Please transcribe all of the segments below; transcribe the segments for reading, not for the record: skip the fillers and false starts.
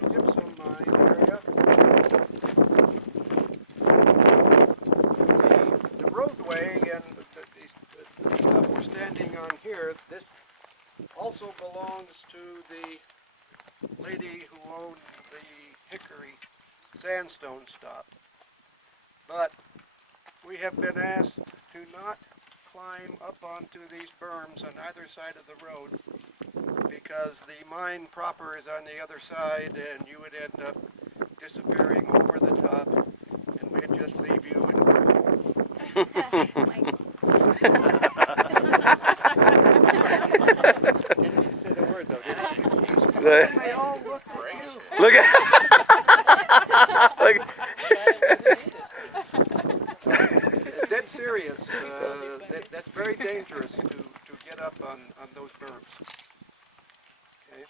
the gypsum mine area. The roadway and the stuff we're standing on here, this also belongs to the lady who owned the Hickory sandstone stop. But we have been asked to not climb up onto these berms on either side of the road because the mine proper is on the other side and you would end up disappearing over the top and we'd just leave you and go home. Didn't say the word though, did you? They all look at you. Look at look. Dead serious. That's very dangerous to get up on those berms. Okay.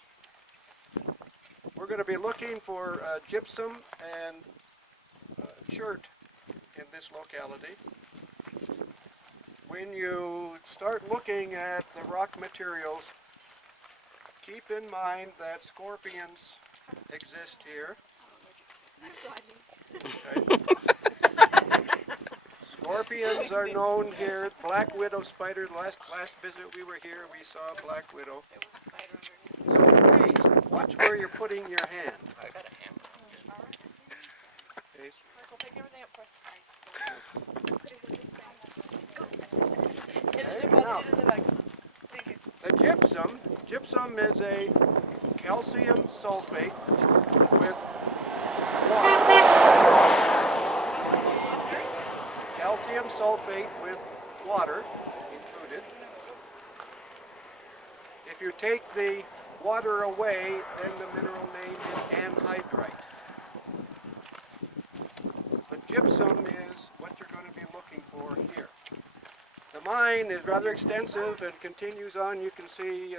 We're going to be looking for gypsum and chert in this locality. When you start looking at the rock materials, keep in mind that scorpions exist here. Okay. Scorpions are known here. Black widow spiders. Last visit we were here, we saw a black widow. So please watch where you're putting your hand. I got a hammer. Okay. Now, the gypsum is a calcium sulfate with water. Calcium sulfate with water included. If you take the water away, then the mineral name is anhydrite. But gypsum is what you're going to be looking for here. The mine is rather extensive and continues on. You can see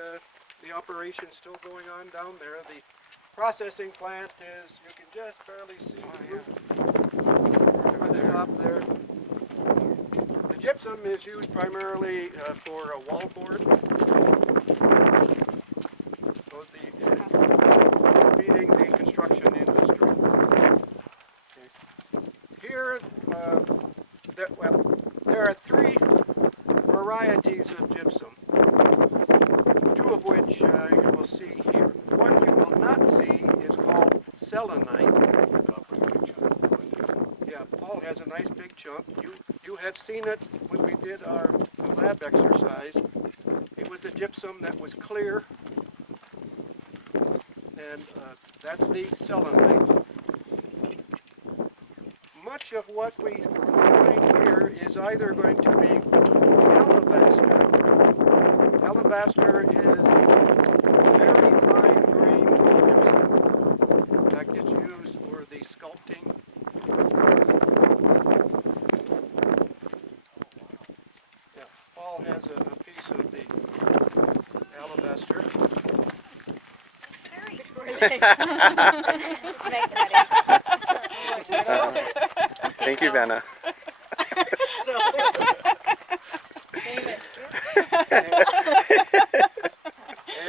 the operation still going on down there. The processing plant is, you can just barely see the roof over the top there. The gypsum is used primarily for a wallboard. Feeding the construction industry. Okay. Here, there are three varieties of gypsum, two of which you will see here. One you will not see is called selenite. Yeah, Paul has a nice big chunk. You had seen it when we did our lab exercise. It was the gypsum that was clear, and that's the selenite. Much of what we find here is either going to be alabaster. Alabaster is very fine-grained gypsum. In fact, it's used for the sculpting. Yeah, Paul has a piece of the alabaster. Thank you, Vanna.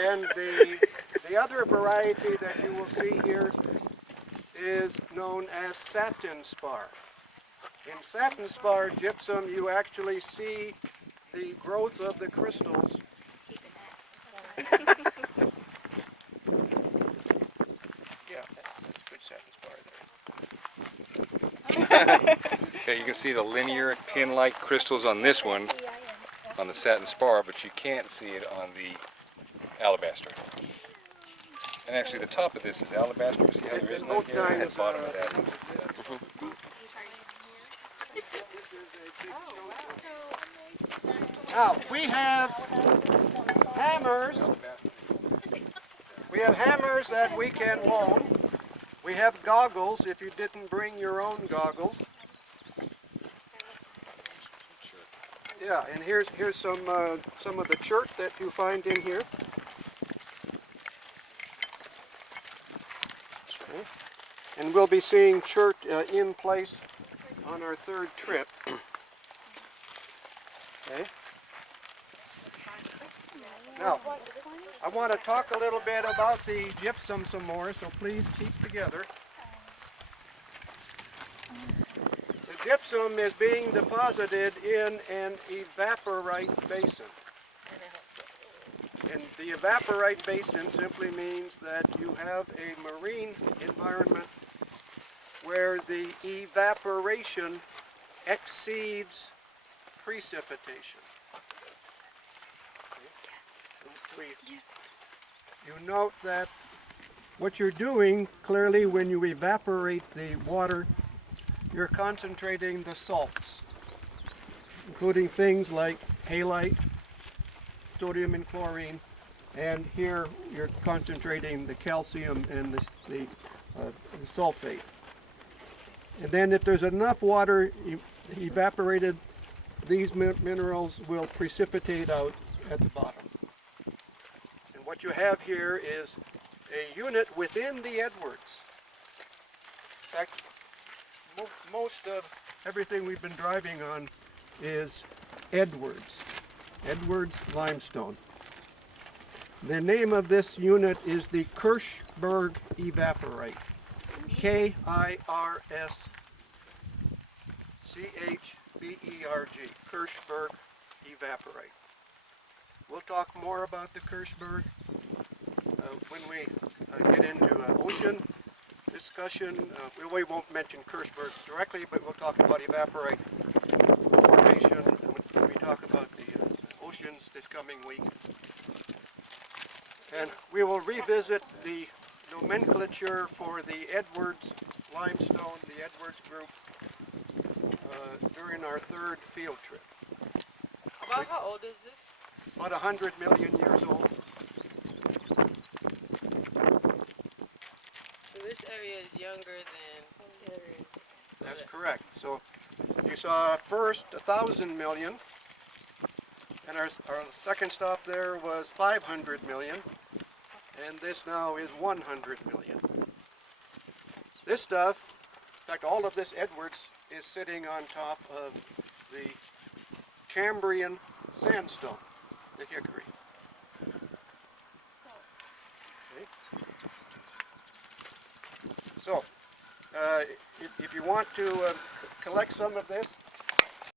And the other variety that you will see here is known as satin spar. In satin spar gypsum, you actually see the growth of the crystals. Yeah, that's good satin spar there. Okay, you can see the linear pin-like crystals on this one, on the satin spar, but you can't see it on the alabaster. And actually the top of this is alabaster. You see how there is none here? And the bottom of that is Now, we have hammers. We have hammers that we can loan. We have goggles if you didn't bring your own goggles. Yeah, and here's some of the chert that you find in here. Okay. And we'll be seeing chert in place on our third trip. Okay. Now, I want to talk a little bit about the gypsum some more, so please keep together. The gypsum is being deposited in an evaporite basin. And the evaporite basin simply means that you have a marine environment where the evaporation exceeds precipitation. You note that what you're doing clearly when you evaporate the water, you're concentrating the salts, including things like halite, sodium and chlorine, and here you're concentrating the calcium and the sulfate. And then if there's enough water evaporated, these minerals will precipitate out at the bottom. And what you have here is a unit within the Edwards. In fact, most of everything we've been driving on is Edwards limestone. The name of this unit is the Kirchberg evaporite. K-I-R-S-C-H-B-E-R-G, Kirchberg evaporite. We'll talk more about the Kirchberg when we get into ocean discussion. We won't mention Kirchberg directly, but we'll talk about evaporite formation when we talk about the oceans this coming week. And we will revisit the nomenclature for the Edwards limestone, the Edwards group, during our third field trip. About how old is this? About 100 million years old. So this area is younger than That's correct. So you saw first 1,000 million, and our second stop there was 500 million, and this now is 100 million. This stuff, in fact all of this Edwards, is sitting on top of the Cambrian sandstone, the hickory. Okay. So, if you want to collect some of this,